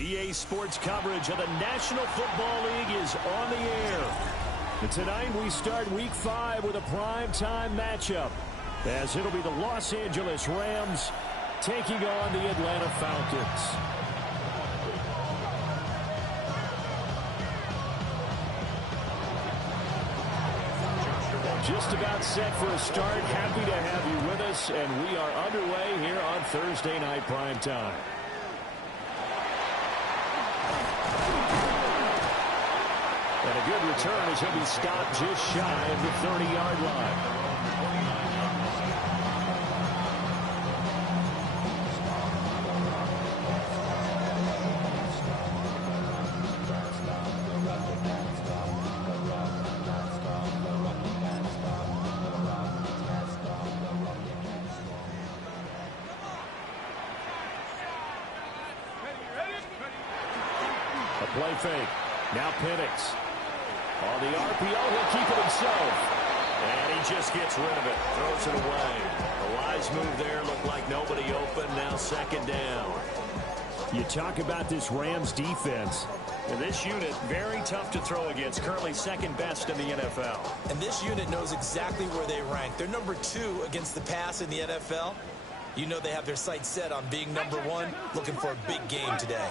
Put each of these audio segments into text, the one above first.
EA Sports coverage of the National Football League is on the air. And tonight we start Week 5 with a primetime matchup, as it'll be the Los Angeles Rams taking on the Atlanta Falcons. Just about set for a start. Happy to have you with us, and we are underway here on Thursday Night Primetime. And a good return as he'll be stopped just shy of the 30-yard line. A play fake. Now Penix. On the RPO, he'll keep it himself. And he just gets rid of it. Throws it away. A wise move there. Looked like nobody open. Now second down. You talk about this Rams defense. And this unit, very tough to throw against. Currently second best in the NFL. And this unit knows exactly where they rank. They're number 2 against the pass in the NFL. You know they have their sights set on being number 1. Looking for a big game today.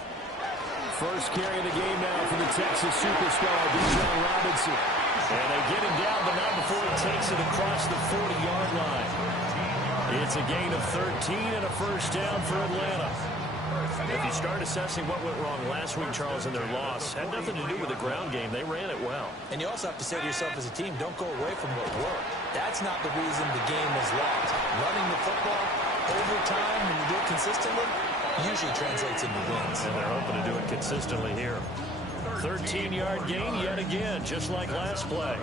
First carry of the game now for the Texas superstar, Bijan Robinson. And they get him down, but not before he takes it across the 40-yard line. It's a gain of 13 and a first down for Atlanta. If you start assessing what went wrong last week, Charles, in their loss, had nothing to do with the ground game. They ran it well. And you also have to say to yourself as a team, don't go away from what worked. That's not the reason the game was lost. Running the football over time, when you do it consistently, usually translates into wins. And they're hoping to do it consistently here. 13-yard gain yet again, just like last play.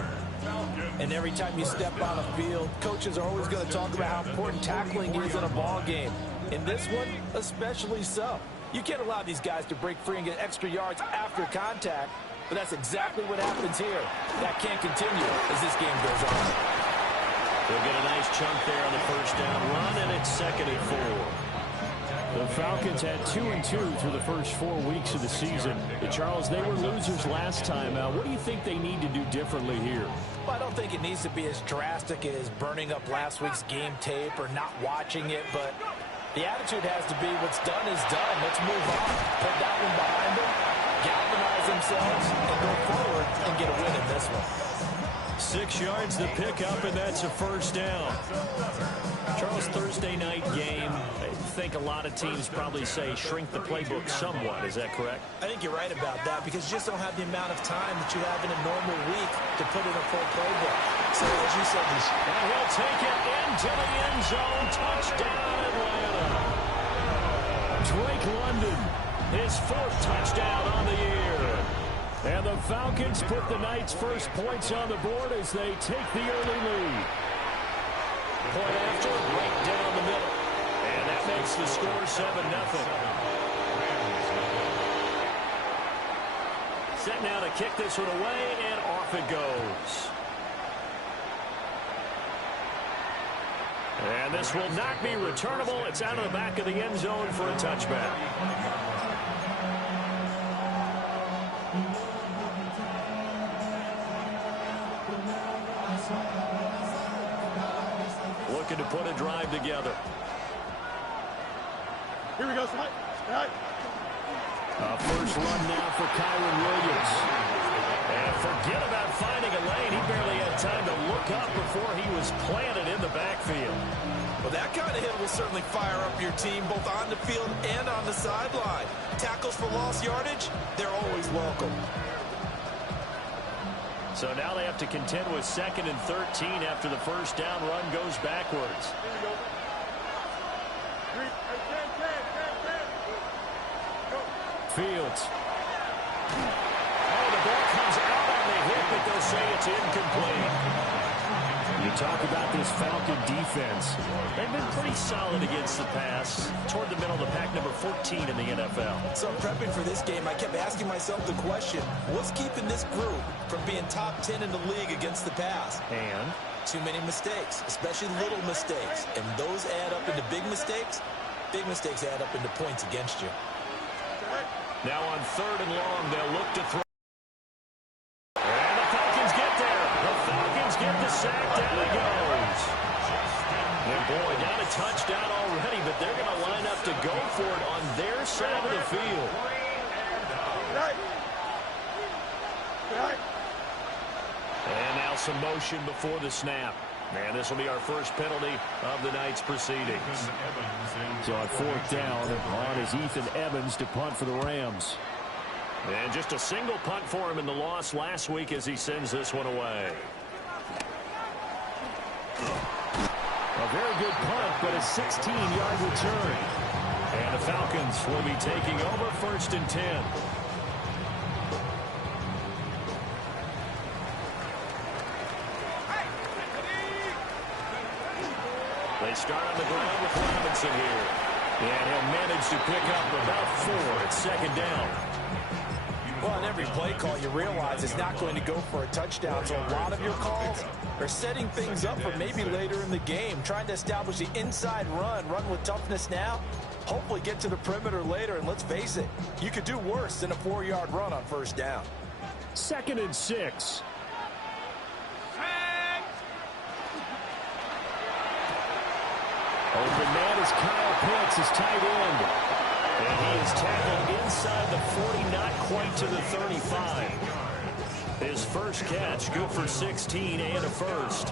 And every time you step on a field, coaches are always going to talk about how important tackling is in a ball game. In this one, especially so. You can't allow these guys to break free and get extra yards after contact, but that's exactly what happens here. That can't continue as this game goes on. They'll get a nice chunk there on the first down run, and it's second and 4. The Falcons had 2-2 through the first 4 weeks of the season. Charles, they were losers last time. What do you think they need to do differently here? Well, I don't think it needs to be as drastic as burning up last week's game tape or not watching it, but the attitude has to be what's done is done. Let's move on. Put that one behind them, galvanize themselves, and go forward and get a win in this one. 6 yards to pick up, and that's a first down. Charles, Thursday night game, I think a lot of teams probably say shrink the playbook somewhat. Is that correct? I think you're right about that because you just don't have the amount of time that you have in a normal week to put in a full playbook. So as you said, and he'll take it into the end zone. Touchdown, Atlanta. Drake London, his 4th touchdown on the year. And the Falcons put the night's first points on the board as they take the early lead. Point after, right down the middle. And that makes the score 7-0. Set now to kick this one away, and off it goes. And this will not be returnable. It's out of the back of the end zone for a touchback. Looking to put a drive together. Here we go, slide. First run now for Kyron Williams. And forget about finding a lane. He barely had time to look up before he was planted in the backfield. Well, that kind of hit will certainly fire up your team both on the field and on the sideline. Tackles for lost yardage, they're always welcome. So now they have to contend with 2nd and 13 after the first down run goes backwards. Fields. Oh, the ball comes out on the hit, but they'll say it's incomplete. You talk about this Falcon defense. They've been pretty solid against the pass. Toward the middle of the pack, number 14 in the NFL. So prepping for this game, I kept asking myself the question, what's keeping this group from being top 10 in the league against the pass? And? Too many mistakes, especially little mistakes. And those add up into big mistakes. Big mistakes add up into points against you. Now on 3rd and long, they'll look to throw. And the Falcons get there. The Falcons get the sack. Down he goes. And boy, not a touchdown already, but they're going to line up to go for it on their side of the field. And now some motion before the snap. And this will be our first penalty of the night's proceedings. So on 4th down, on is Ethan Evans to punt for the Rams. And just a single punt for him in the loss last week as he sends this one away. A very good punt, but a 16-yard return. And the Falcons will be taking over 1st and 10. They start on the ground with Robinson here. And he'll manage to pick up about 4 at 2nd down. Well, on every play call, you realize it's not going to go for a touchdown. So a lot of your calls are setting things up for maybe later in the game, trying to establish the inside run with toughness now, hopefully get to the perimeter later. And let's face it, you could do worse than a 4-yard run on 1st down. 2nd and 6. Open man is Kyle Pitts, his tight end. And he is tackled inside the 40, not quite to the 35. His first catch, good for 16 and a first.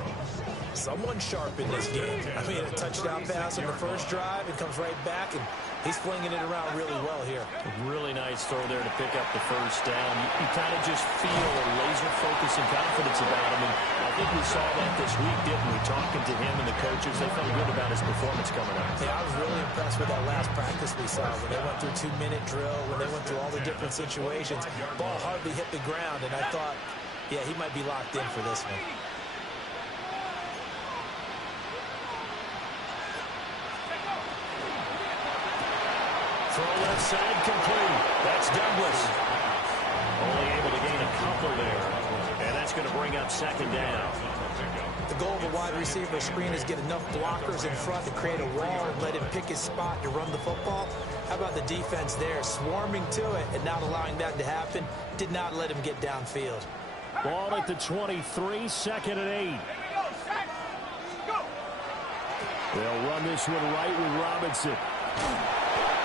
Someone sharp in this game. I mean, a touchdown pass on the first drive. It comes right back, and he's flinging it around really well here. A really nice throw there to pick up the first down. You kind of just feel a laser focus and confidence about him. And I think we saw that this week, didn't we? Talking to him and the coaches, they felt good about his performance coming up. Yeah, I was really impressed with that last practice we saw when they went through 2-minute drill, when they went through all the different situations. Ball hardly hit the ground, and I thought, yeah, he might be locked in for this one. Throw left side complete. That's Douglas. Only able to gain a couple there. And that's going to bring up 2nd down. The goal of a wide receiver screen is get enough blockers in front to create a wall and let him pick his spot to run the football. How about the defense there, swarming to it and not allowing that to happen? Did not let him get downfield. Ball at the 23, 2nd and 8. They'll run this one right with Robinson.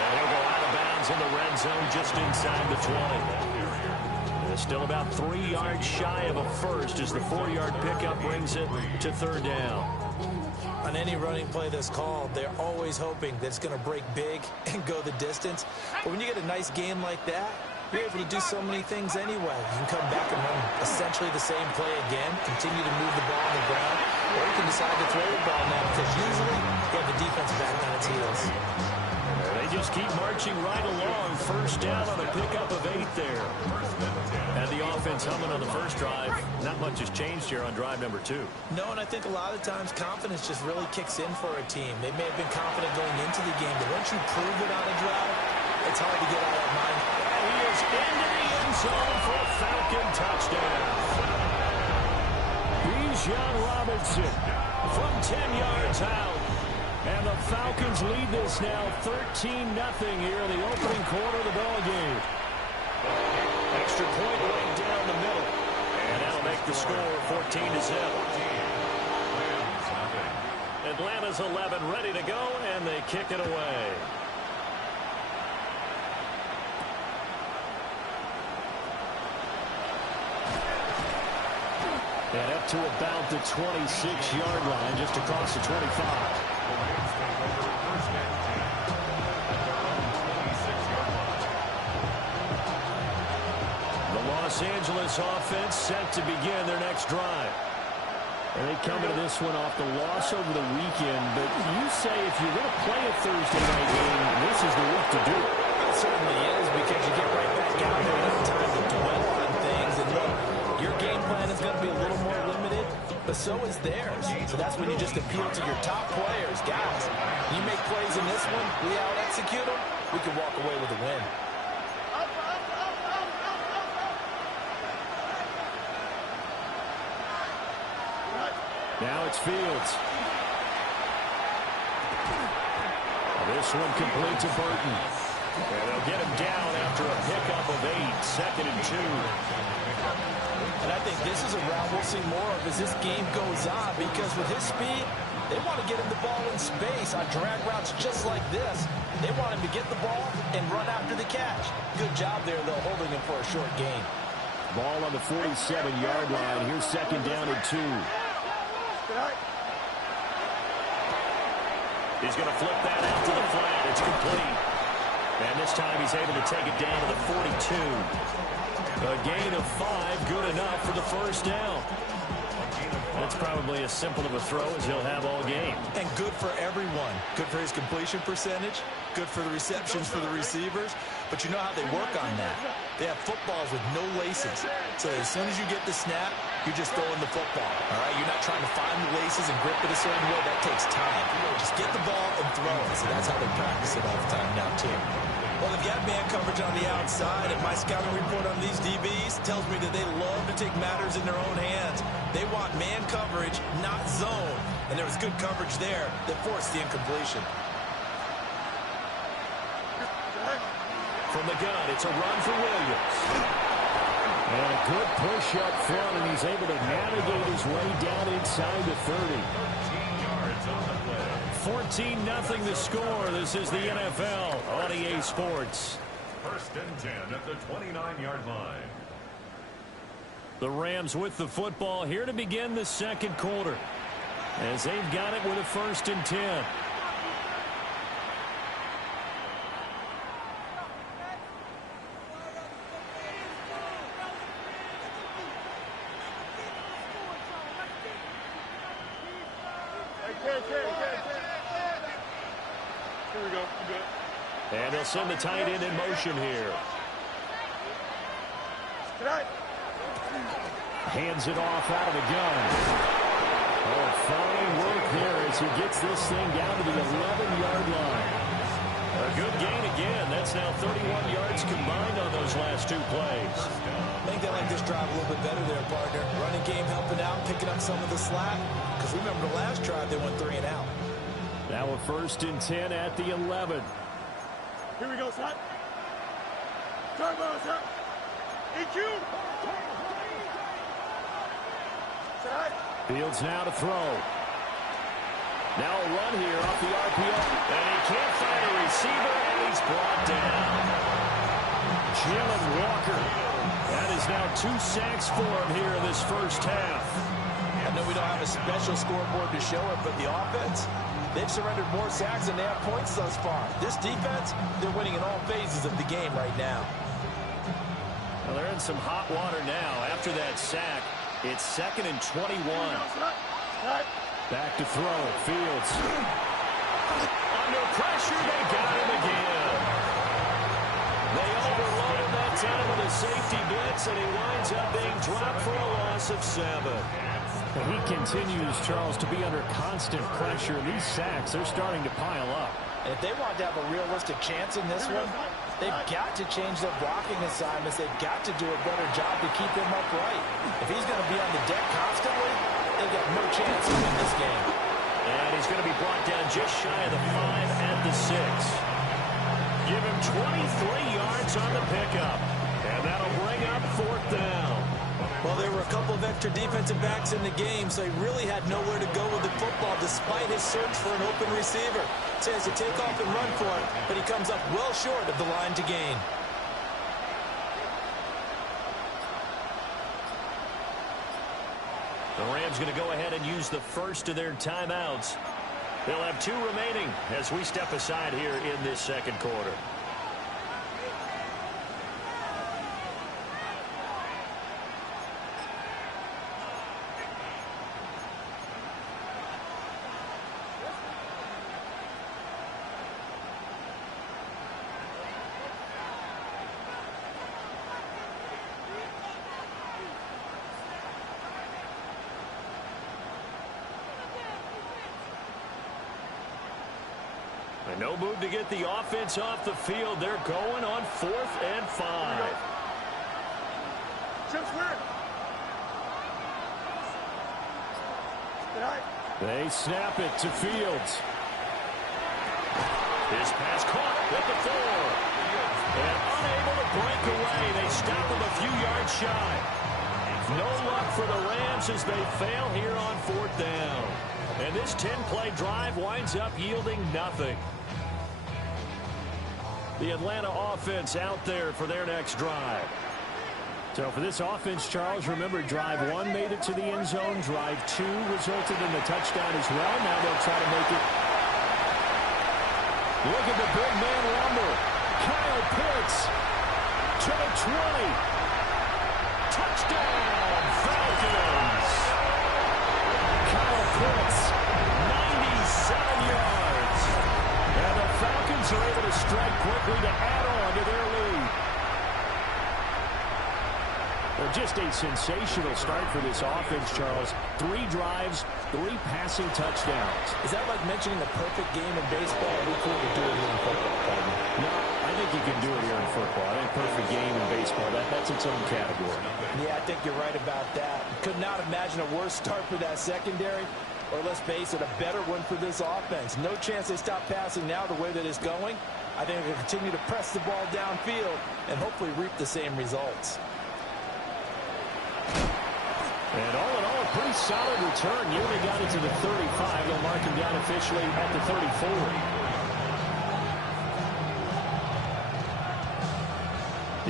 And he'll go out of bounds in the red zone just inside the 20. They're still about 3 yards shy of a first as the 4-yard pickup brings it to 3rd down. On any running play that's called, they're always hoping that it's going to break big and go the distance. But when you get a nice game like that, you're able to do so many things anyway. You can come back and run essentially the same play again, continue to move the ball on the ground, or you can decide to throw the ball now because usually you have the defense back on its heels. They just keep marching right along. 1st down on a pickup of 8 there. And the offense humming on the first drive. Not much has changed here on drive number 2. No, and I think a lot of times confidence just really kicks in for a team. They may have been confident going into the game, but once you prove it on a drive, it's hard to get out of mind. And he is into the end zone for a Falcon touchdown. Bijan Robinson from 10 yards out. And the Falcons lead this now 13-0 here in the opening quarter of the ball game. Extra point right down the middle. And that'll make the score 14-0. Atlanta's 11 ready to go, and they kick it away. And up to about the 26-yard line, just across the 25. Los Angeles offense set to begin their next drive. And they come into this one off the loss over the weekend. But you say if you're going to play a Thursday night game, this is the week to do it. It certainly is because you get right back out there and have time to dwell on things. And look, your game plan is going to be a little more limited, but so is theirs. So that's when you just appeal to your top players. Guys, you make plays in this one, we out-execute them, we can walk away with a win. Now it's Fields. This one complete to Burton. And they'll get him down after a pickup of 8, 2nd and 2. And I think this is a route we'll see more of as this game goes on, because with his speed, they want to get him the ball in space on drag routes just like this. They want him to get the ball and run after the catch. Good job there, though, holding him for a short gain. Ball on the 47-yard line. Here's 2nd down and 2. He's going to flip that out to the flat. It's complete. And this time he's able to take it down to the 42. A gain of 5, good enough for the first down. That's probably as simple of a throw as he'll have all game. And good for everyone. Good for his completion percentage. Good for the receptions for the receivers. But you know how they work on that. They have footballs with no laces. So as soon as you get the snap, you're just throwing the football. All right? You're not trying to find the laces and grip it a certain way. That takes time. Just get the ball and throw it. So that's how they practice it all the time now, too. Well, they've got man coverage on the outside, and my scouting report on these DBs tells me that they love to take matters in their own hands. They want man coverage, not zone. And there was good coverage there that forced the incompletion. From the gun, it's a run for Williams. And a good push up front, and he's able to navigate his way down inside the 30. 14-0 the score. This is the NFL on EA Sports. 1st and 10 at the 29-yard line. The Rams with the football here to begin the second quarter, as they've got it with a 1st and 10. Here we go. Good. And they'll send the tight end in motion here. Hands it off out of the gun. Oh, fine work there as he gets this thing down to the 11-yard line. A good gain again. That's now 31 yards combined on those last 2 plays. I think they like this drive a little bit better there, partner. Running game helping out, picking up some of the slack. Because remember the last drive, they went 3 and out. Now a 1st and 10 at the 11. Here we go, son. Turbo, sir. EQ. Fields now to throw. Now a run here off the RPO. And he can't find a receiver, and he's brought down. Jalen Walker. That is now 2 sacks for him here in this first half. I know we don't have a special scoreboard to show it, but the offense, they've surrendered more sacks than they have points thus far. This defense, they're winning in all phases of the game right now. Well, they're in some hot water now. After that sack, it's 2nd and 21. Back to throw. Fields. Under pressure, they got him again. They overload him that time with a safety blitz, and he winds up being dropped for a loss of 7. He continues, Charles, to be under constant pressure. These sacks, they're starting to pile up. And if they want to have a realistic chance in this one, they've got to change their blocking assignments. They've got to do a better job to keep him upright. If he's going to be on the deck constantly, they've got no chance to win this game. And he's going to be brought down just shy of the 5 at the 6. Give him 23 yards on the pickup. And that'll bring up 4th down. Well, there were a couple of extra defensive backs in the game, so he really had nowhere to go with the football despite his search for an open receiver. So he has to take off and run for it, but he comes up well short of the line to gain. The Rams going to go ahead and use the first of their timeouts. They'll have 2 remaining as we step aside here in this second quarter. No move to get the offense off the field. They're going on 4th and 5. They snap it to Fields. His pass caught at the 4. away. They stop them a few yards shy. No luck for the Rams as they fail here on 4th down. And this 10-play drive winds up yielding nothing. The Atlanta offense out there for their next drive. So for this offense, Charles, remember, drive 1 made it to the end zone. Drive 2 resulted in the touchdown as well. Now they'll try to make it. Look at the big man lumber. Kyle Pitts to the 20. Touchdown, Falcons. Kyle Pitts, 97 yards. And the Falcons are able to strike quickly to add on to their lead. Well, just a sensational start for this offense, Charles. 3 drives, 3 passing touchdowns. Is that like mentioning the perfect game in baseball? We couldn't do it here in football. No, I think you can do it here in football. I think perfect game in baseball, that's its own category. Yeah, I think you're right about that. Could not imagine a worse start for that secondary, or let's face it, a better one for this offense. No chance they stop passing now the way that it's going. I think they'll continue to press the ball downfield and hopefully reap the same results. And all in all, a pretty solid return. You only got it to the 35. They'll mark him down officially at the 34.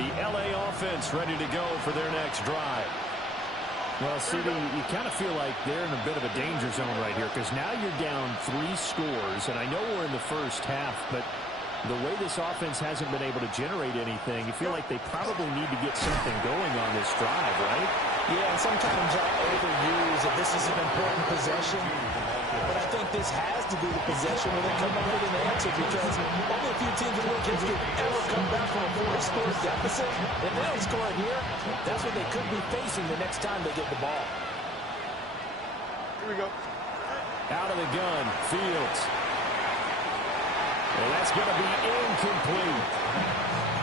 The LA offense ready to go for their next drive. Well, CD, you kind of feel like they're in a bit of a danger zone right here because now you're down 3 scores, and I know we're in the first half, but the way this offense hasn't been able to generate anything, you feel like they probably need to get something going on this drive, right? Yeah, and sometimes I overuse that this is an important possession. But I think this has to be the possession where they come up with an answer because only a few teams in league history ever come back from a 4-score deficit. If they don't score it here, that's what they could be facing the next time they get the ball. Here we go. Out of the gun, Fields. And that's going to be incomplete.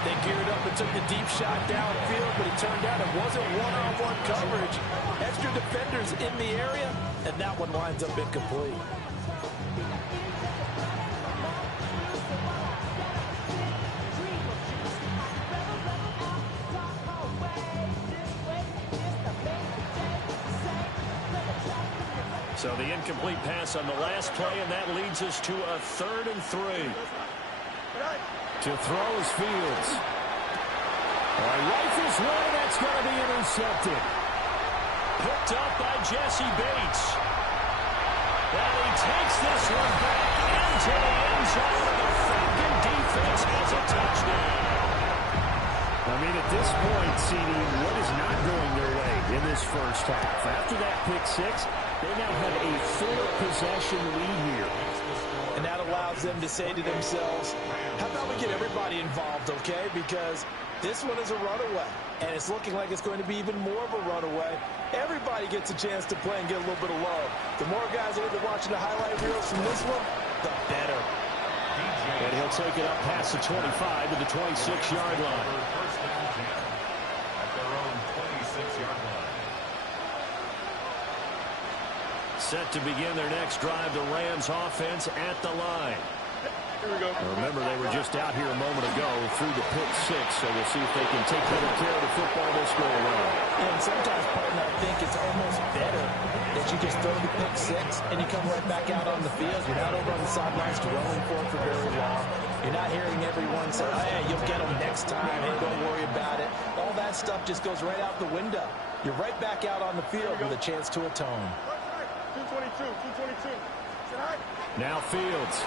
They geared up and took the deep shot downfield, but it turned out it wasn't one-on-one coverage. Extra defenders in the area, and that one winds up incomplete. So the incomplete pass on the last play, and that leads us to a 3rd and 3. To throw is Fields. Rifles way, that's going to be intercepted. Picked up by Jesse Bates. And he takes this one back into the end zone, and the Falcon defense has a touchdown. I mean, at this point, CD, what is not going their way in this first half? After that pick 6, they now have a 4-possession lead here. And that allows them to say to themselves, how about we get everybody involved, okay? Because this one is a runaway, and it's looking like it's going to be even more of a runaway. Everybody gets a chance to play and get a little bit of love. The more guys are watching the highlight reels from this one, the better. And he'll take it up past the 25 to the 26-yard line. First and 10 at their own 26-yard line. Set to begin their next drive, the Rams offense at the line. Here we go. Remember, they were just out here a moment ago through the pick 6, so we'll see if they can take better care of the football this go around. And sometimes, partner, I think it's almost better that you just throw the pick 6 and you come right back out on the field. You're not over on the sidelines dwelling for it for very long. You're not hearing everyone say, oh, yeah, you'll get them next time. Hey, don't worry about it. All that stuff just goes right out the window. You're right back out on the field with a chance to atone. 222, 222. Now Fields.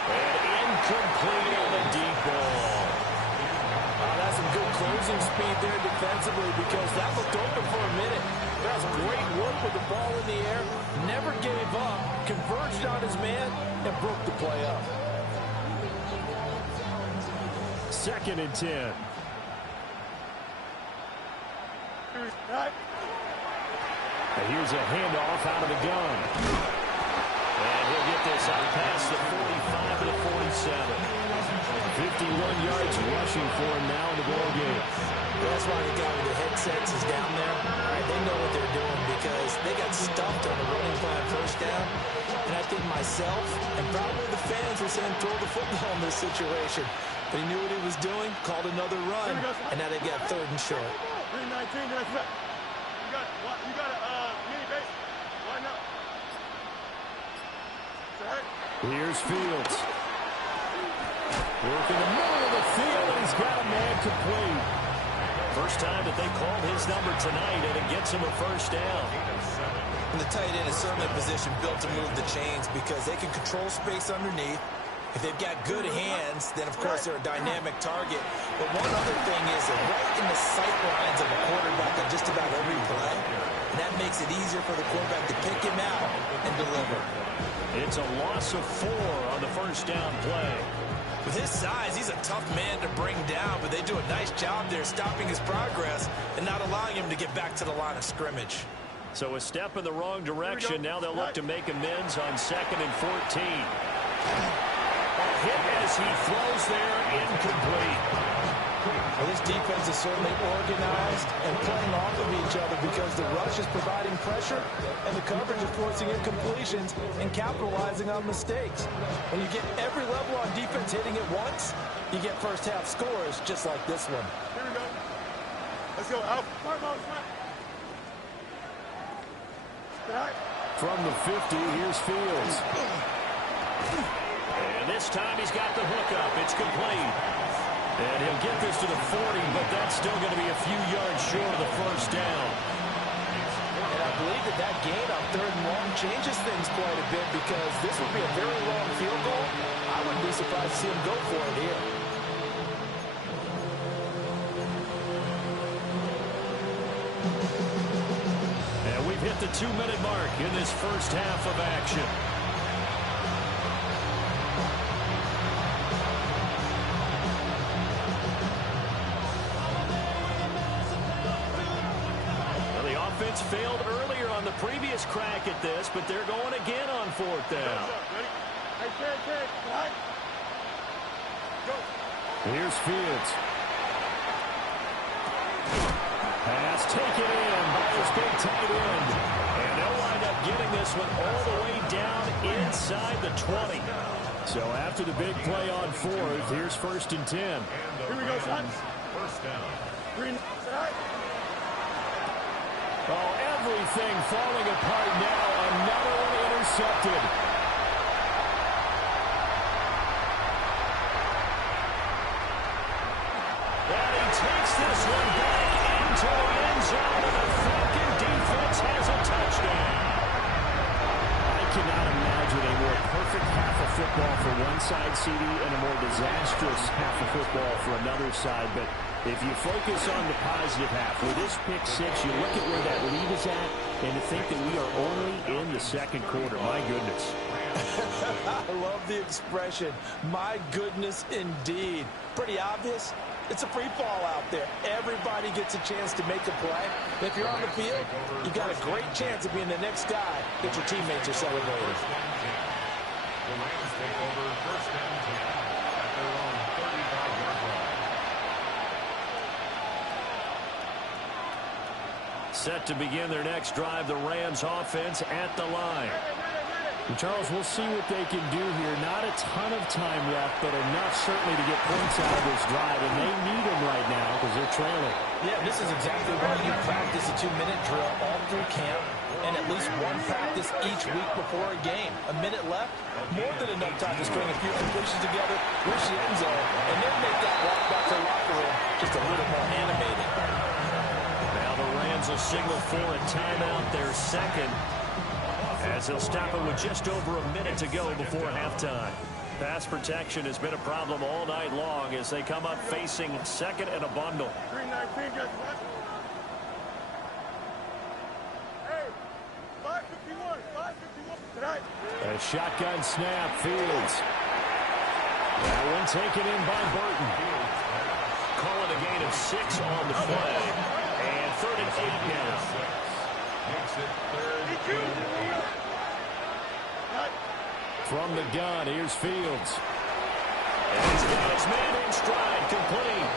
And incomplete on the deep ball. That's some good closing speed there defensively because that looked open for a minute. That was great work with the ball in the air. Never gave up. Converged on his man and broke the play up. 2nd and 10. And here's a handoff out of the gun. And he'll get this out past the 45 to the 47. 51 yards rushing for him now in the ball game. That's why the guy with the headsets is down there. They know what they're doing because they got stumped on the running plan first down. And I think myself and probably the fans were saying throw the football in this situation. But he knew what he was doing, called another run, and now they got 3rd and short. 319, that's right. You got a mini base. Why not? Here's Fields. Working the middle of the field, and he's got a man complete. First time that they called his number tonight, and it gets him a first down. And the tight end is certainly a position built to move the chains because they can control space underneath. If they've got good hands, then, of course, they're a dynamic target. But one other thing is they're right in the sight lines of a quarterback on just about every play. And that makes it easier for the quarterback to pick him out and deliver. It's a loss of 4 on the first down play. With his size, he's a tough man to bring down, but they do a nice job there stopping his progress and not allowing him to get back to the line of scrimmage. So a step in the wrong direction. Now they'll look to make amends on 2nd and 14. Hit as he throws there, incomplete. Well, this defense is certainly organized and playing off of each other because the rush is providing pressure and the coverage is forcing incompletions and capitalizing on mistakes. When you get every level on defense hitting at once, you get first half scores just like this one. Here we go. Let's go, Alf. From the 50, here's Fields. And this time he's got the hookup. It's complete. And he'll get this to the 40, but that's still going to be a few yards short of the first down. And I believe that gain on 3rd and long changes things quite a bit because this would be a very long field goal. I wouldn't be surprised to see him go for it here. And we've hit the 2-minute mark in this first half of action. Failed earlier on the previous crack at this, but they're going again on 4th down. Here's Fields. Pass taken in by his big tight end. And they'll wind up getting this one all the way down inside the 20. So after the big play on 4th, here's 1st and 10. Here we go, son. First down. Oh, everything falling apart now. Another one intercepted. And he takes this one back into the end zone, and the Falcon defense has a touchdown. I cannot imagine a more perfect half of football for one side, CD, and a more disastrous half of football for another side, but if you focus on the positive half, with this pick 6, you look at where that lead is at, and to think that we are only in the 2nd quarter. My goodness. I love the expression, my goodness indeed. Pretty obvious. It's a free fall out there. Everybody gets a chance to make a play. And if you're on the field, you've got a great chance of being the next guy that your teammates are celebrating. The Rams take over 1st and 10 at their own 35-yard line. Set to begin their next drive, the Rams offense at the line. And Charles, we'll see what they can do here. Not a ton of time left, but enough certainly to get points out of this drive, and they need them right now because they're trailing. Yeah, this is exactly why you practice a 2-minute drill all through camp and at least one practice each week before a game. A minute left, more than enough time to string a few completions together, reach the end zone, and then make that walk back to the locker room just a little more animated. Now the Rams will signal for a timeout, their 2nd, as they'll stop it with just over a minute to go before halftime. Pass protection has been a problem all night long as they come up facing 2nd and a bundle. 319, just what? Hey, 551, 551. Tonight. A shotgun snap, Fields. That one taken in by Burton. Call it a gain of 6 on the play. And 3rd and 8 now. Makes it 3rd and 8. From the gun, here's Fields. And he's got his man in stride, complete.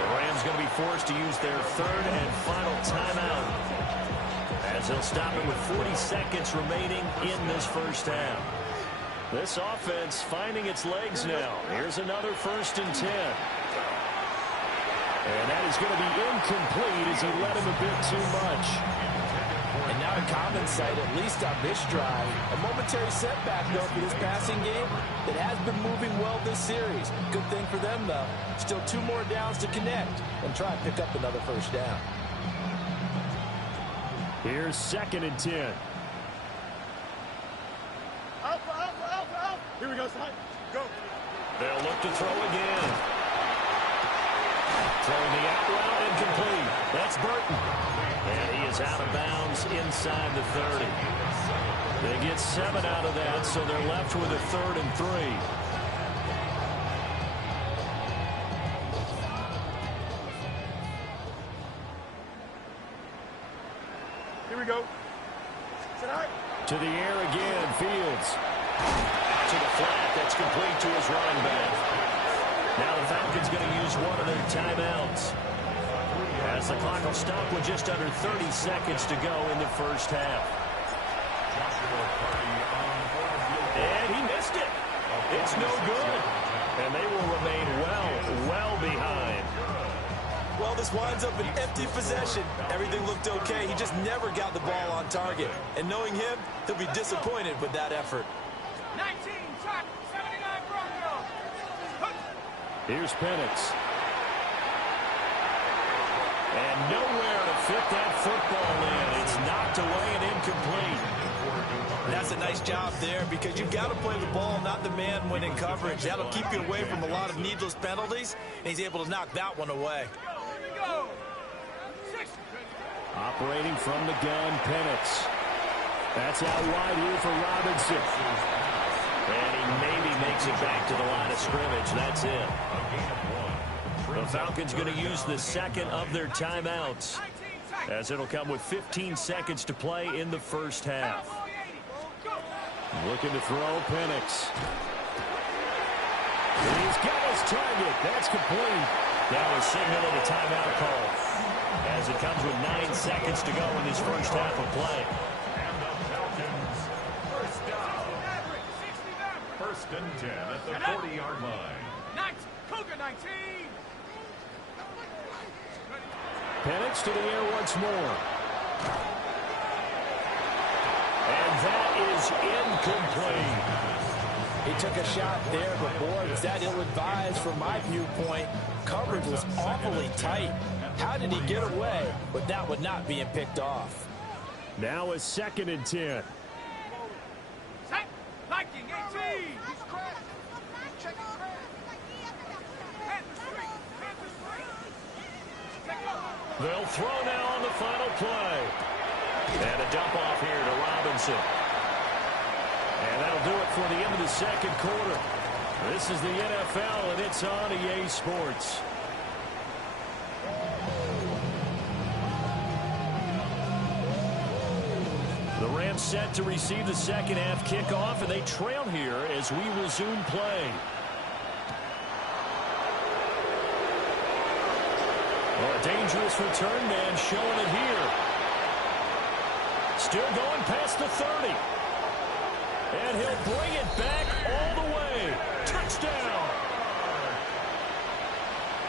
The Rams going to be forced to use their 3rd and final timeout, as they'll stop it with 40 seconds remaining in this first half. This offense finding its legs now. Here's another 1st and 10. And that is going to be incomplete as he led him a bit too much. And now in common sight, at least on this drive. A momentary setback, though, for this passing game that has been moving well this series. Good thing for them, though. Still 2 more downs to connect and try and pick up another 1st down. Here's 2nd and 10. Here we go, son. Go. They'll look to throw again. Throwing the out route, incomplete. That's Burton. And he is out of bounds inside the 30. They get 7 out of that, so they're left with a 3rd and 3. Here we go. To the air again, Fields. To the flat, that's complete to his running back. Now the Falcons going to use one of their timeouts, as the clock will stop with just under 30 seconds to go in the 1st half. And he missed it. It's no good. And they will remain well behind. Well, this winds up an empty possession. Everything looked okay. He just never got the ball on target. And knowing him, he'll be disappointed with that effort. 19, 79 Broncos. Here's Penix. And nowhere to fit that football in. It's knocked away and incomplete. That's a nice job there, because you've got to play the ball, not the man when in coverage. That'll keep you away from a lot of needless penalties, and he's able to knock that one away. Operating from the gun, Penix. That's out wide here for Robinson. And he maybe makes it back to the line of scrimmage. That's it. The Falcons going to use the 2nd of their timeouts, as it'll come with 15 seconds to play in the 1st half. Looking to throw, Penix. He's got his target. That's complete. Now a signal of a timeout call, as it comes with 9 seconds to go in this 1st half of play. And the Falcons, 1st down. 1st and 10 at the 40-yard line. 19. Penix to the air once more. And that is incomplete. He took a shot there, but boy, was that ill-advised from my viewpoint. Coverage was awfully tight. How did he get away with that one not being picked off? Now a 2nd and 10. Set. 19, 18. They'll throw now on the final play. And a dump off here to Robinson. And that'll do it for the end of the 2nd quarter. This is the NFL, and it's on EA Sports. The Rams set to receive the 2nd half kickoff, and they trail here as we resume play. Well, a dangerous return man showing it here. Still going past the 30. And he'll bring it back all the way. Touchdown.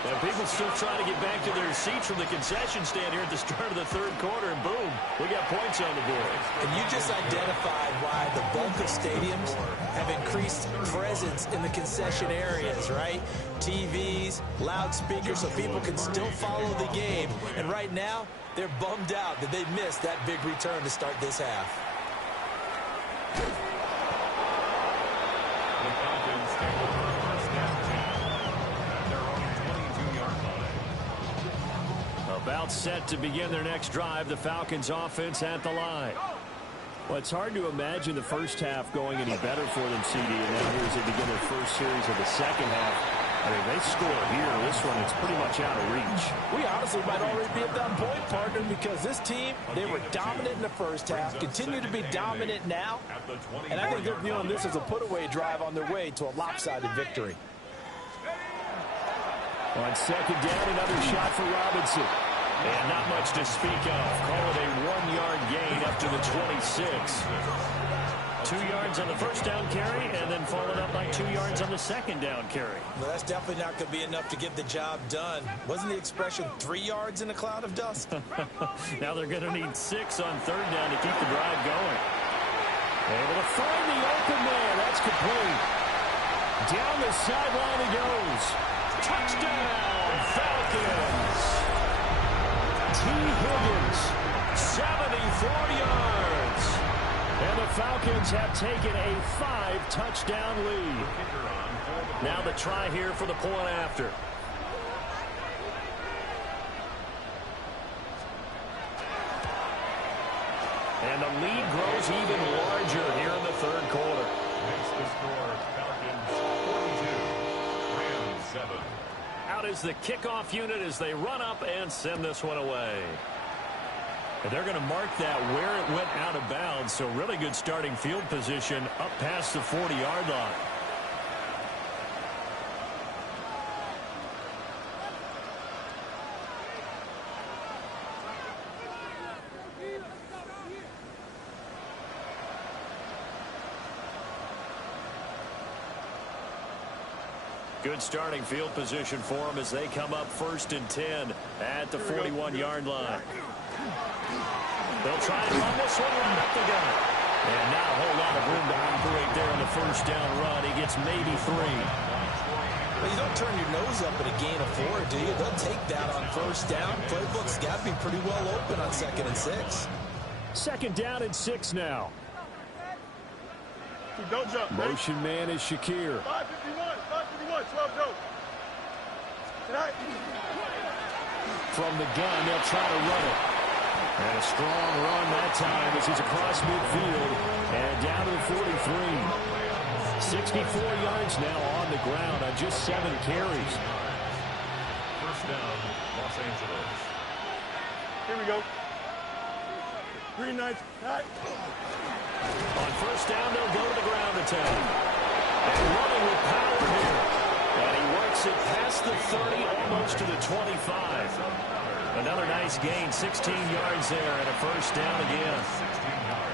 And people still trying to get back to their seats from the concession stand here at the start of the 3rd quarter, and boom, we got points on the board. And you just identified why the bulk of stadiums have increased presence in the concession areas, right? TVs, loudspeakers, so people can still follow the game. And right now, they're bummed out that they missed that big return to start this half. The Falcons take over 1st and 10 at their own 22-yard line. About set to begin their next drive, the Falcons offense at the line. Well, it's hard to imagine the 1st half going any better for them, CD, and now here as they begin their 1st series of the 2nd half. I mean, they score here. This one, it's pretty much out of reach. We honestly might already be at that point, partner, because this team, they were dominant in the 1st half, continue to be dominant now, and I think they're viewing this as a put-away drive on their way to a lopsided victory. On 2nd down, another shot for Robinson. And not much to speak of. Call it a 1-yard gain up to the 26. 2 yards on the first down carry, and then followed up by 2 yards on the second down carry. Well, that's definitely not going to be enough to get the job done. Wasn't the expression 3 yards in a cloud of dust? Now they're going to need 6 on third down to keep the drive going. Able to find the open man. That's complete. Down the sideline he goes. Touchdown, Falcons. T. Higgins, 74 yards. And the Falcons have taken a 5-touchdown lead. Now the try here for the point after. And the lead grows even larger here in the third quarter. Makes the score Falcons 42, Rams 7. Out is the kickoff unit as they run up and send this one away. And they're going to mark that where it went out of bounds. So really good starting field position up past the 40-yard line. Good starting field position for them as they come up 1st and 10 at the 41-yard line. They'll try and run this one right up the gut. And not a whole lot of room to operate there on the first down run. He gets maybe 3. Well, you don't turn your nose up at a gain of 4, do you? They'll take that on first down. Playbook's got to be pretty well open on 2nd and 6. 2nd down and 6 now. Don't jump. Motion man is Shakir. 551, 12 jump. Tonight. From the gun, they'll try to run it. And a strong run that time as he's across midfield and down to the 43. 64 yards now on the ground on just 7 carries. First down, Los Angeles. Here we go. Green Knights. On first down, they'll go to the ground attack. And running with power here. And he works it past the 30, almost to the 25. Another nice gain, 16 yards there, and a first down again.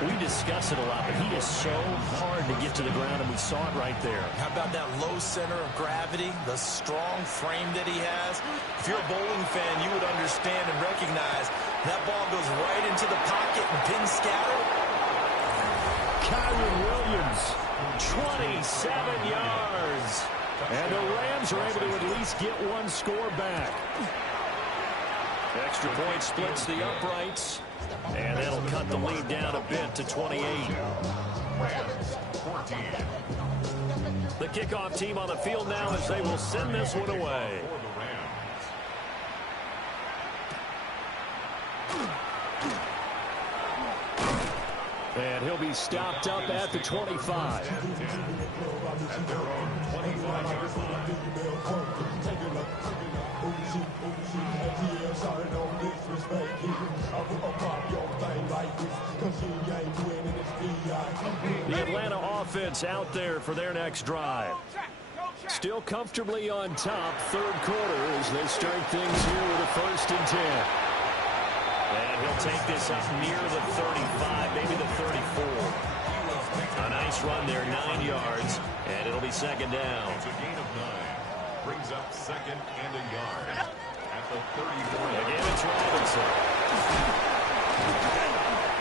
We discuss it a lot, but he is so hard to get to the ground, and we saw it right there. How about that low center of gravity, the strong frame that he has? If you're a bowling fan, you would understand and recognize that ball goes right into the pocket and pin scatter. Kyron Williams, 27 yards. And the Rams are able to at least get one score back. Extra point splits the uprights. And that'll cut the lead down a bit to 28. Rams 14. The kickoff team on the field now as they will send this one away. For the Rams. And he'll be stopped up at the 25. At their own 25-yard line. The Atlanta offense out there for their next drive. Still comfortably on top, third quarter as they start things here with a 1st and 10. And he'll take this up near the 35, maybe the 34. A nice run there, 9 yards, and it'll be 2nd down. It's a gain of 9. Brings up 2nd and a yard. At the 34. Again, it's Robinson.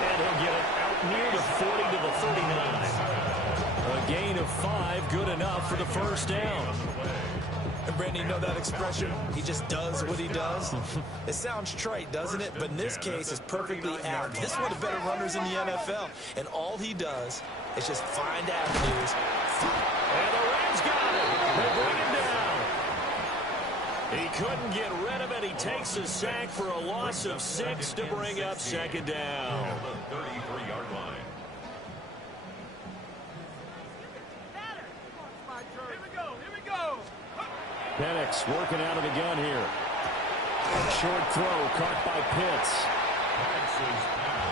And he'll get it out near the 40 to the 39. A gain of 5, good enough for the first down. And Brandon, you know that expression? He just does what he does. It sounds trite, doesn't it? But in this case, it's perfectly apt. This is one of the better runners in the NFL. And all he does is just find avenues. And the Rams got it. They bring him down. He couldn't get rid of it. He takes a sack for a loss of 6 to bring up 2nd down. At the 33-yard line. Penix working out of the gun here. Short throw caught by Pitts.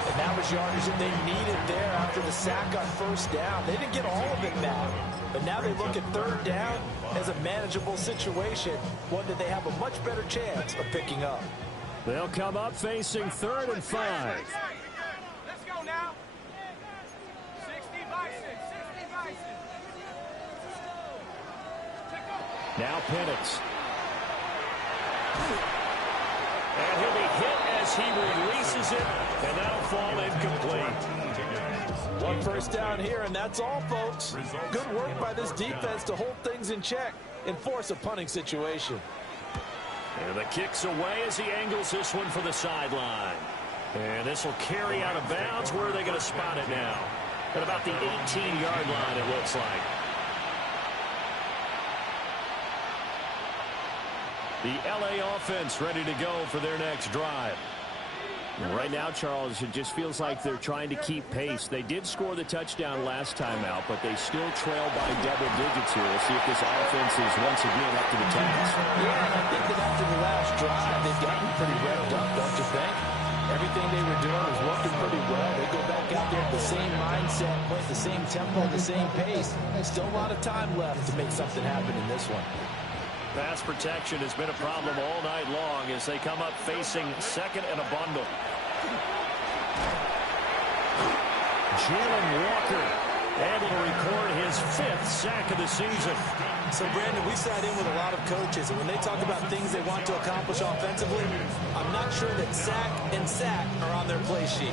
And that was yardage that they needed there after the sack on first down. They didn't get all of it back. But now they look at third down as a manageable situation, one that they have a much better chance of picking up. They'll come up facing 3rd and 5. Let's go now. 60 by 6. Now Penix. And he'll be hit as he releases it, and that'll fall incomplete. One first down here, and that's all, folks. Good work by this defense to hold things in check and force a punting situation. And the kick's away as he angles this one for the sideline. And this will carry out of bounds. Where are they going to spot it now? At about the 18-yard line, it looks like. The LA offense ready to go for their next drive. Right now, Charles, it just feels like they're trying to keep pace. They did score the touchdown last time out, but they still trail by double digits here. We'll see if this offense is once again up to the task. Yeah, and I think that after the last drive, they've gotten pretty revved up, don't you think? Everything they were doing was working pretty well. They go back out there with the same mindset, playing the same tempo, the same pace. Still a lot of time left to make something happen in this one. Pass protection has been a problem all night long as they come up facing second and a bundle. Jalen Walker able to record his 5th sack of the season. So, Brandon, we sat in with a lot of coaches, and when they talk about things they want to accomplish offensively, I'm not sure that sack and sack are on their play sheet.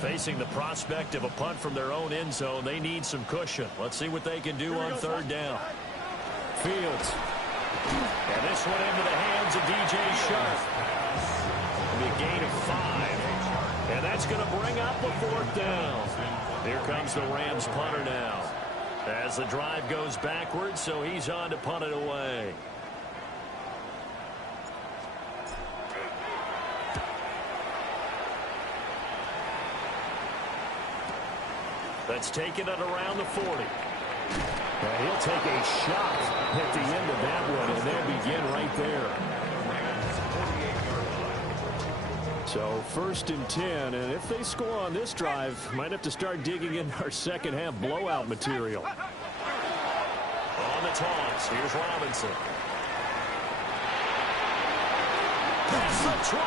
Facing the prospect of a punt from their own end zone, they need some cushion. Let's see what they can do on third down. Fields. And this one into the hands of DJ Sharp. A gain of 5. And that's going to bring up a 4th down. Here comes the Rams punter now. As the drive goes backwards, so he's on to punt it away. Let's take it at around the 40. And he'll take a shot at the end of that one, and they'll begin right there. So 1st and 10, and if they score on this drive, might have to start digging in our second half blowout material. On the toss, here's Robinson. That's the 20.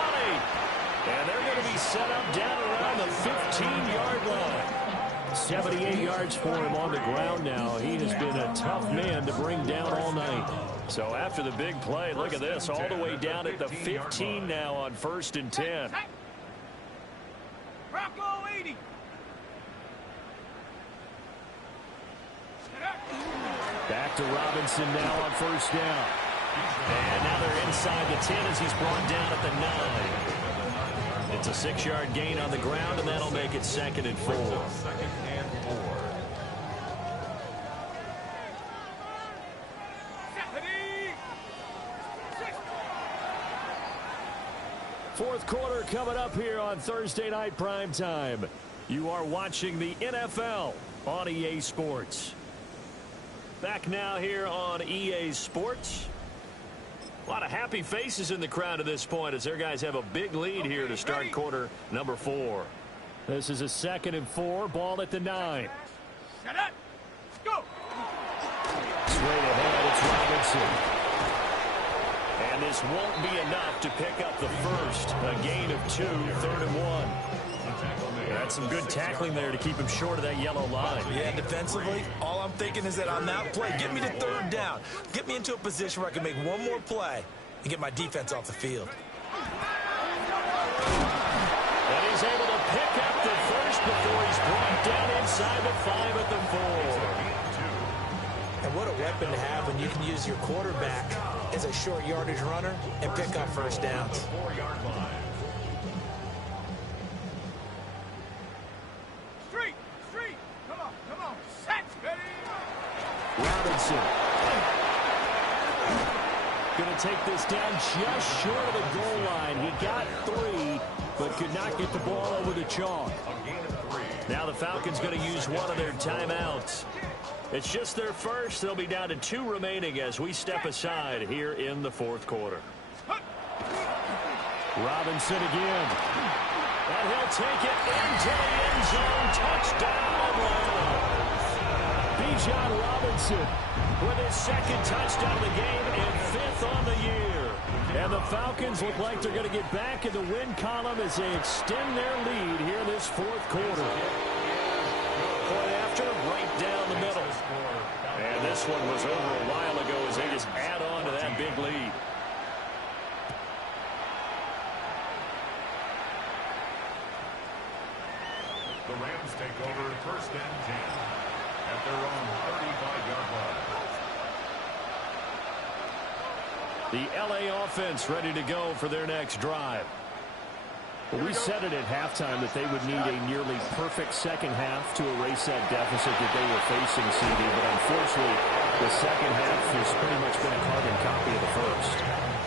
And they're going to be set up down around the 15-yard line. 78 yards for him on the ground now. He has been a tough man to bring down all night. So after the big play, look at this, all the way down at the 15 now on 1st and 10. Back to Robinson now on 1st down. And now they're inside the 10 as he's brought down at the 9. It's a 6-yard gain on the ground, and that'll make it 2nd and 4. Fourth quarter coming up here on Thursday Night Prime Time. You are watching the NFL on EA Sports. Back now here on EA Sports. A lot of happy faces in the crowd at this point as their guys have a big lead here to start quarter number 4. This is a 2nd and 4, ball at the 9. Shut up. Go. Straight ahead, it's Robinson. And this won't be enough to pick up the first. A gain of 2, 3rd and 1. That's some good tackling there to keep him short of that yellow line. Yeah, defensively, all I'm thinking is that on that play, get me to 3rd down. Get me into a position where I can make one more play and get my defense off the field. And he's able to pick up the first before he's brought down inside the 5 at the 4. And what a weapon to have when you can use your quarterback as a short yardage runner and pick up 1st downs. 4-yard line. Robinson. Going to take this down just short of the goal line. He got 3, but could not get the ball over the chalk. Now the Falcons going to use one of their timeouts. It's just their first. They'll be down to 2 remaining as we step aside here in the 4th quarter. Robinson again. And he'll take it into the end zone. Touchdown. Bijan Robinson with his 2nd touchdown of the game and 5th on the year. And the Falcons look like they're going to get back in the win column as they extend their lead here in this fourth quarter. Point after, right down the middle. And this one was over a while ago as they just add on to that big lead. The Rams take over first and 10 at their own 35-yard line. The LA offense ready to go for their next drive. Well, we said it at halftime that they would need a nearly perfect second half to erase that deficit that they were facing, CD. But unfortunately, the second half has pretty much been a carbon copy of the first.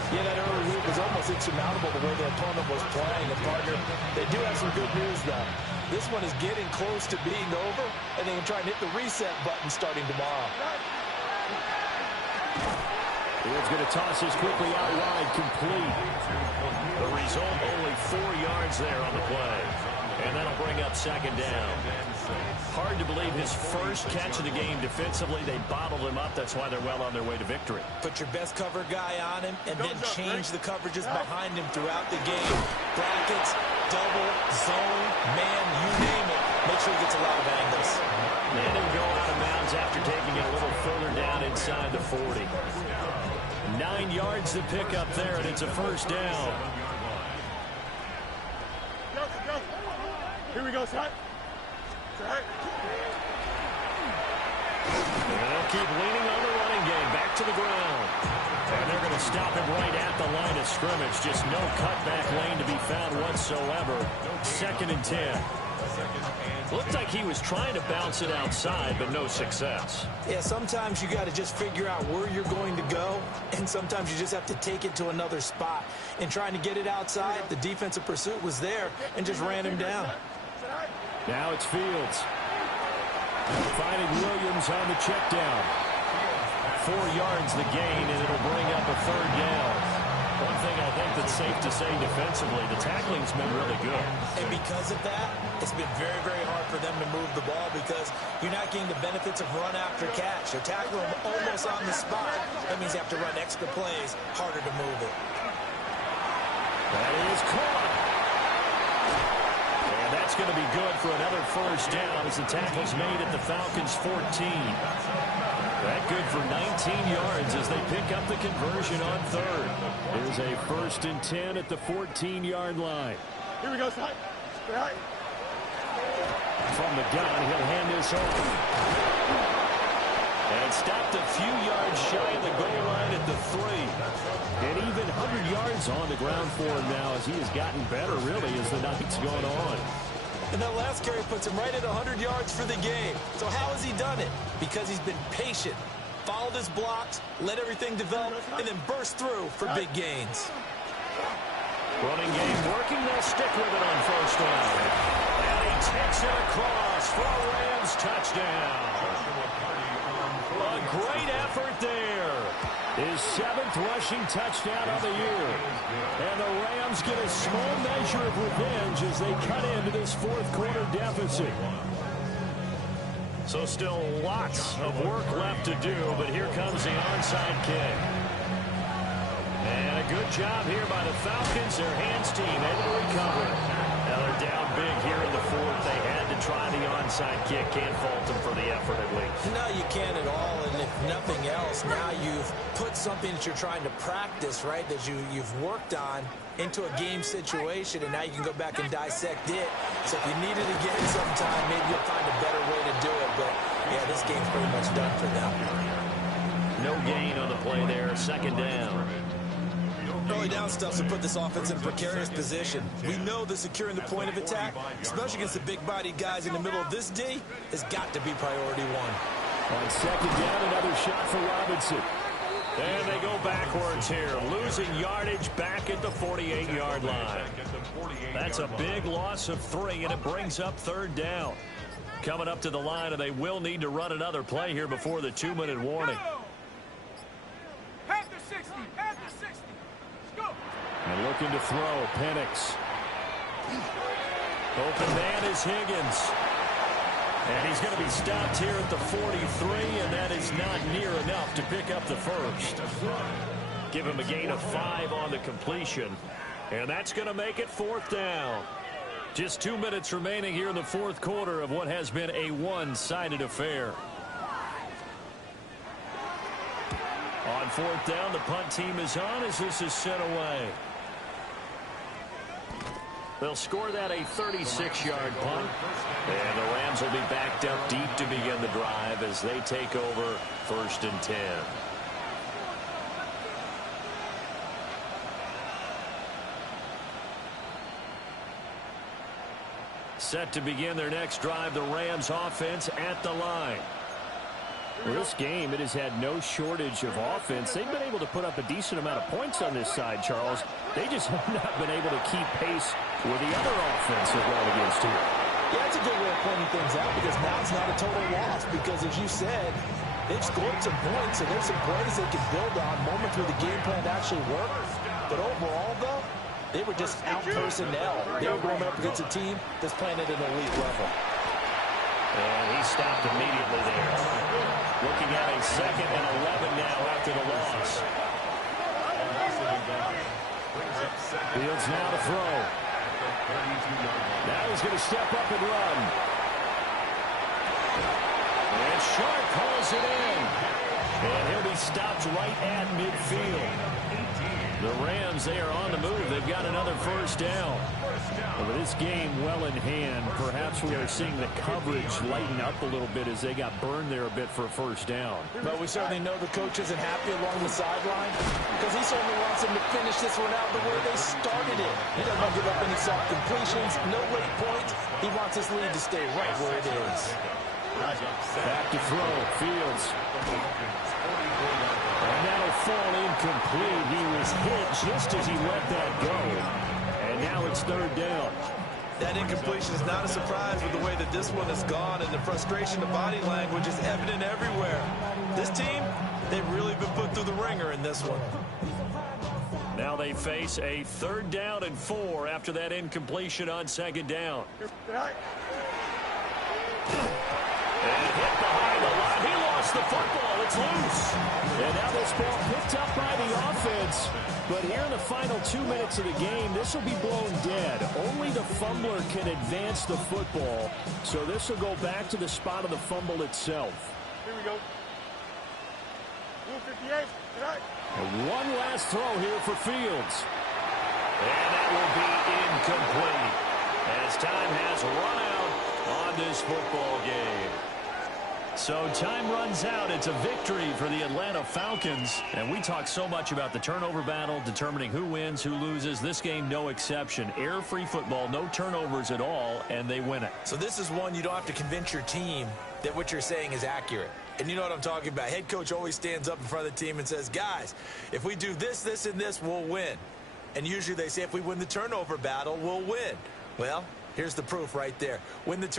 Yeah, that early lead was almost insurmountable the way the opponent was playing. And, partner, they do have some good news, though. This one is getting close to being over, and they can try and hit the reset button starting tomorrow. He's going to toss this quickly out wide, complete. The result, only 4 yards there on the play. And that'll bring up second down. Hard to believe his first catch of the game defensively. They bottled him up. That's why they're well on their way to victory. Put your best cover guy on him and then change the coverages behind him throughout the game. Brackets, double, zone, man, you name it. Make sure he gets a lot of angles. And he'll go out of bounds after taking it a little further down inside the 40. 9 yards to pick up there, and it's a first down. Here we go, Scott. They'll keep leaning on the running game. Back to the ground. And they're going to stop him right at the line of scrimmage. Just no cutback lane to be found whatsoever. Second and 10. Looked like he was trying to bounce it outside, but no success. Yeah, sometimes you got to just figure out where you're going to go, and sometimes you just have to take it to another spot. And trying to get it outside, the defensive pursuit was there and just ran him down. Now it's Fields. Finding Williams on the check down. 4 yards the gain, and it'll bring up a third down. One thing I think that's safe to say defensively, the tackling's been really good. And because of that, it's been very, very hard for them to move the ball because you're not getting the benefits of run after catch. They're tackling them almost on the spot. That means you have to run extra plays, harder to move it. That is caught. And that's going to be good for another first down as the tackle's made at the Falcons' 14. That good for 19 yards as they pick up the conversion on third. There's a first and 10 at the 14-yard line. Here we go, Scott. From the gun, he'll hand this over. And stopped a few yards shy of the goal line at the 3. And even 100 yards on the ground for him now as he has gotten better, really, as the night's gone on. And that last carry puts him right at 100 yards for the game. So how has he done it? Because he's been patient, followed his blocks, let everything develop, and then burst through for big gains. Running game working. They'll stick with it on first down. And he takes it across for a Rams touchdown. A great effort there. His 7th rushing touchdown of the year. And the Rams get a small measure of revenge as they cut into this fourth quarter deficit. So still lots of work left to do, but here comes the onside kick. And a good job here by the Falcons. Their hands team able to recover. Now they're down big here in the fourth. They had to try the onside kick. Can't fault them for the effort at least. No, you can't at all. And if nothing else, now you've put something that you're trying to practice, right, that you've worked on into a game situation, and now you can go back and dissect it. So if you need it again sometime, maybe you'll find a better way to do it. But, yeah, this game's pretty much done for them. No gain on the play there. Second down. Early down stuff to put this offense in a precarious position. We know that securing the point of attack, especially against the big-bodied guys in the middle of this D, has got to be priority one. On second down, another shot for Robinson. And they go backwards here, losing yardage back at the 48-yard line. That's a big loss of 3, and it brings up third down. Coming up to the line, and they will need to run another play here before the 2-minute warning. Half the 60, half the 60. Let's go. And looking to throw, Penix. Open man is Higgins. And he's going to be stopped here at the 43, and that is not near enough to pick up the first. Give him a gain of 5 on the completion. And that's going to make it 4th down. Just 2 minutes remaining here in the 4th quarter of what has been a one-sided affair. On 4th down, the punt team is on as this is sent away. They'll score that a 36-yard punt. And the Rams will be backed up deep to begin the drive as they take over 1st and 10. Set to begin their next drive, the Rams offense at the line. Well, this game, it has had no shortage of offense. They've been able to put up a decent amount of points on this side, Charles. They just have not been able to keep pace with the other offense they're going against here. Yeah, that's a good way of pointing things out because now it's not a total loss because, as you said, they've scored some points and there's some plays they can build on, moments where the game plan actually worked. But overall, though, they were just out personnel. They were going up against a team that's playing at an elite level. And he stopped immediately there. Looking at a 2nd and 11 now after the loss. Fields now to throw. Now he's going to step up and run. And Sharp hauls it in. And he'll be stopped right at midfield. The Rams, they are on the move. They've got another 1st down. Well, with this game well in hand, perhaps we are seeing the coverage lighten up a little bit as they got burned there a bit for a 1st down. But we certainly know the coach isn't happy along the sideline because he certainly wants them to finish this one out the way they started it. He doesn't want to give up any soft completions, no late points. He wants this lead to stay right where it is. Back to throw, Fields. And that'll fall incomplete. He was hit just as he let that go. And now it's 3rd down. That incompletion is not a surprise with the way that this one has gone, and the frustration of body language is evident everywhere. This team, they've really been put through the ringer in this one. Now they face a 3rd down and 4 after that incompletion on 2nd down. And hit behind the line. He lost the football. It's loose. And now this ball picked up by the offense. But here in the final 2 minutes of the game, this will be blown dead. Only the fumbler can advance the football. So this will go back to the spot of the fumble itself. Here we go. Rule 58. Tonight. And one last throw here for Fields. And that will be incomplete as time has run out on this football game. So time runs out. It's a victory for the Atlanta Falcons. And we talk so much about the turnover battle, determining who wins, who loses. This game, no exception. Error-free football, no turnovers at all, and they win it. So this is one you don't have to convince your team that what you're saying is accurate. And you know what I'm talking about. Head coach always stands up in front of the team and says, guys, if we do this, this, and this, we'll win. And usually they say if we win the turnover battle, we'll win. Well, here's the proof right there. Win the